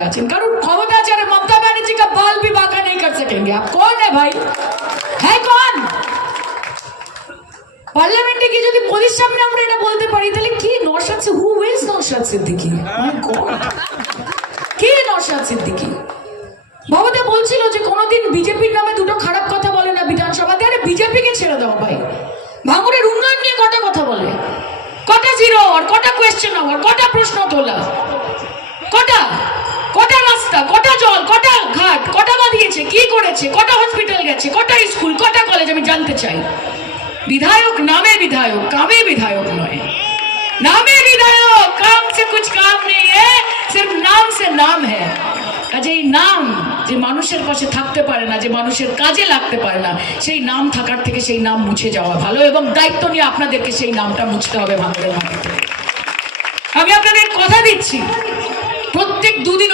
करूं क्षमता चाहे ममता बनर्जी का बाल भी बांका नहीं कर सकेंगे। आप कौन है भाई? है कौन? পার্লামেন্টে কি যদি মোদির সামনে আমরা এটা বলতে পারি তাহলে কি নওশাদ সে who is Naushad Siddiqui? My god, কি নওশাদ সিদ্দিকী? বাবাদা বলছিল যে কোনোদিন বিজেপির নামে দুটো খারাপ কথা বলে না বিধানসভাতে। আরে বিজেপিকে ছেড়ে দাও ভাই, ভাঙড়ের উন্নয়ন নিয়ে কটা কথা বলে, কটা জিরো আর কটা কোয়েশ্চেন আওয়ার, কটা প্রশ্ন তোলা, কটা কটা রাস্তা, কটা জল, কটা ঘাট, কটা বাঁধিয়েছে, কি করেছে, কটা হসপিটাল গেছে, কটা স্কুল, কটা কলেজ, আমি জানতে চাই। विधायक नामे विधायक, कामे विधायक नয়। नामे विधायक, काम से कुछ काम नहीं है, सिर्फ नाम से नाम है। কাজেই নাম যে মানুষের পাশে থাকতে পারে না, যে মানুষের কাজে লাগতে পারে না, সেই নাম থাকার থেকে সেই নাম মুছে যাওয়া ভালো। এবং দায়িত্ব নিয়ে আপনাদেরকে সেই নামটা মুছতে হবে ভাঙড়ের মাটিতে। আমি আপনাদের কথা দিচ্ছি, প্রত্যেক দুদিন